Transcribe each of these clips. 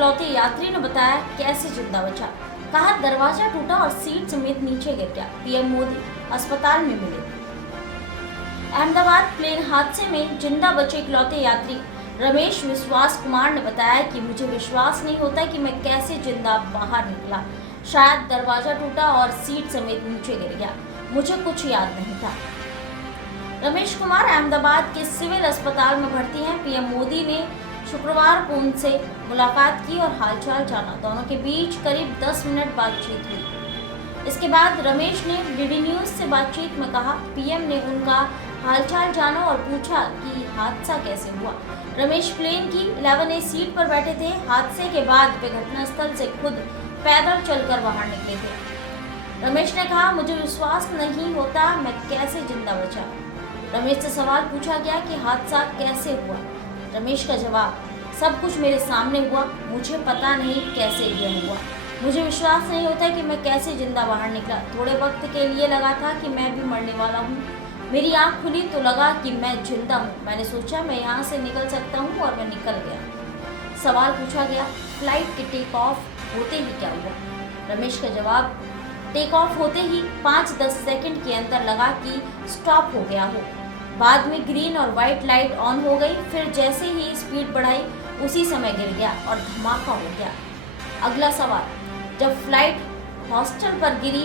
इकलौते यात्री ने बताया कैसे जिंदा बचा। कहा दरवाजा टूटा और सीट समेत नीचे गिर गया। पीएम मोदी अस्पताल में मिले। अहमदाबाद प्लेन हादसे में जिंदा बचे इकलौते यात्री रमेश विश्वास कुमार ने बताया कि मुझे विश्वास नहीं होता कि मैं कैसे जिंदा बाहर निकला। शायद दरवाजा टूटा और सीट समेत नीचे गिर गया। मुझे कुछ याद नहीं था। रमेश कुमार अहमदाबाद के सिविल अस्पताल में भर्ती हैं। पीएम मोदी ने शुक्रवार को उनसे मुलाकात की और हालचाल जाना। दोनों के बीच करीब 10 मिनट बातचीत हुई। इसके बाद रमेश ने डीडी न्यूज से बातचीत में कहा, पीएम ने उनका हालचाल जाना और पूछा कि हादसा कैसे हुआ। रमेश प्लेन की 11A सीट पर बैठे थे। हादसे के बाद वे घटनास्थल से खुद पैदल चलकर बाहर निकले थे। रमेश ने कहा, मुझे विश्वास नहीं होता मैं कैसे जिंदा बचा। रमेश से सवाल पूछा गया कि हादसा कैसे हुआ। रमेश का जवाब, सब कुछ मेरे सामने हुआ, मुझे पता नहीं कैसे यह हुआ। मुझे विश्वास नहीं होता कि मैं कैसे जिंदा बाहर निकला। थोड़े वक्त के लिए लगा था कि मैं भी मरने वाला हूँ। मेरी आंख खुली तो लगा कि मैं जिंदा हूँ। मैंने सोचा मैं यहाँ से निकल सकता हूँ और मैं निकल गया। सवाल पूछा गया, फ्लाइट के टेक ऑफ होते ही क्या हुआ। रमेश का जवाब, टेक ऑफ होते ही 5-10 सेकंड के अंदर लगा कि स्टॉप हो गया हो। बाद में ग्रीन और वाइट लाइट ऑन हो गई। फिर जैसे ही स्पीड बढ़ाई उसी समय गिर गया और धमाका हो गया। अगला सवाल, जब फ्लाइट हॉस्टल पर गिरी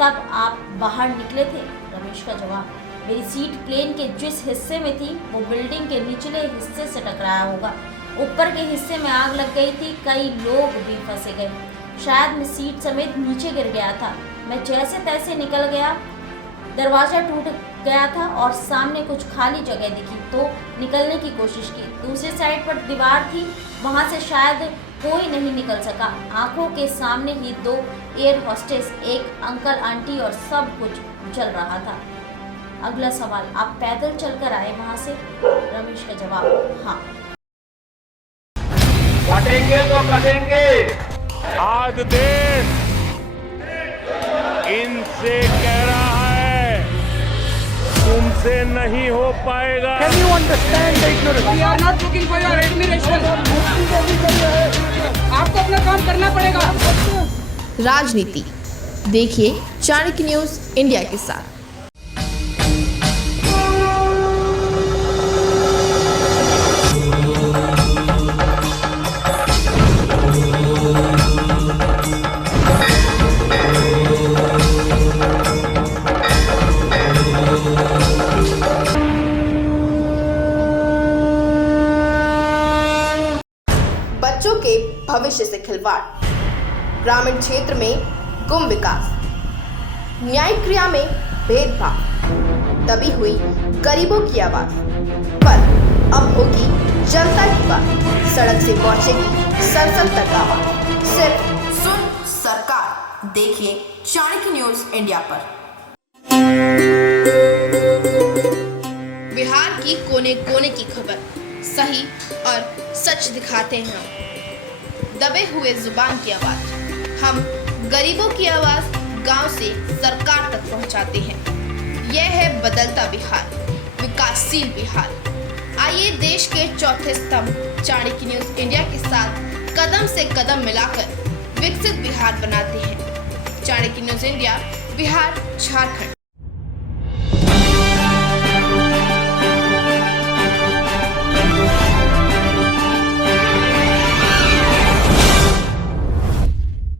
तब आप बाहर निकले थे। रमेश का जवाब, मेरी सीट प्लेन के जिस हिस्से में थी वो बिल्डिंग के निचले हिस्से से टकराया होगा। ऊपर के हिस्से में आग लग गई थी। कई लोग भी फंसे गए। शायद मैं सीट समेत नीचे गिर गया था। मैं जैसे तैसे निकल गया। दरवाजा टूट गया था और सामने कुछ खाली जगह दिखी तो निकलने की कोशिश की। दूसरी साइड पर दीवार थी, वहां से शायद कोई नहीं निकल सका। आंखों के सामने ही 2 एयर होस्टेस, एक अंकल आंटी और सब कुछ जल रहा था। अगला सवाल, आप पैदल चलकर आए वहां से। रमेश का जवाब, हाँ। कटेंगे तो कटेंगे। आज देश इनसे कह रहा है तुमसे नहीं हो पाएगा। Can you understand the ignorance? We are not looking for your admiration. आपको अपना काम करना पड़ेगा। राजनीति देखिए चाणक्य न्यूज इंडिया के साथ। बच्चों के भविष्य से खिलवाड़, ग्रामीण क्षेत्र में गुम विकास, न्यायिक क्रिया में भेदभाव, दबी हुई गरीबों की आवाज। पर अब होगी जनता की बात। सड़क से पहुंचेगी संसद तक आवाज। सिर्फ सुन सरकार। देखिए चाणक्य न्यूज इंडिया पर। बिहार की कोने कोने की खबर सही और सच दिखाते हैं हम। दबे हुए जुबान की आवाज। हम गरीबों की आवाज गांव से सरकार तक पहुंचाते हैं। यह है बदलता बिहार, विकासशील बिहार। आइए देश के चौथे स्तंभ चाणक्य न्यूज इंडिया के साथ कदम से कदम मिलाकर विकसित बिहार बनाते हैं। Chanakya news India, Bihar, Jharkhand.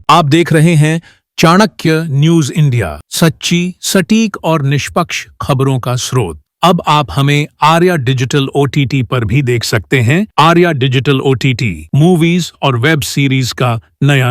आप देख रहे हैं चाणक्य न्यूज इंडिया, सच्ची, सटीक और निष्पक्ष खबरों का स्रोत। अब आप हमें आर्या डिजिटल OTT पर भी देख सकते हैं। आर्या डिजिटल OTT मूवीज और वेब सीरीज का नया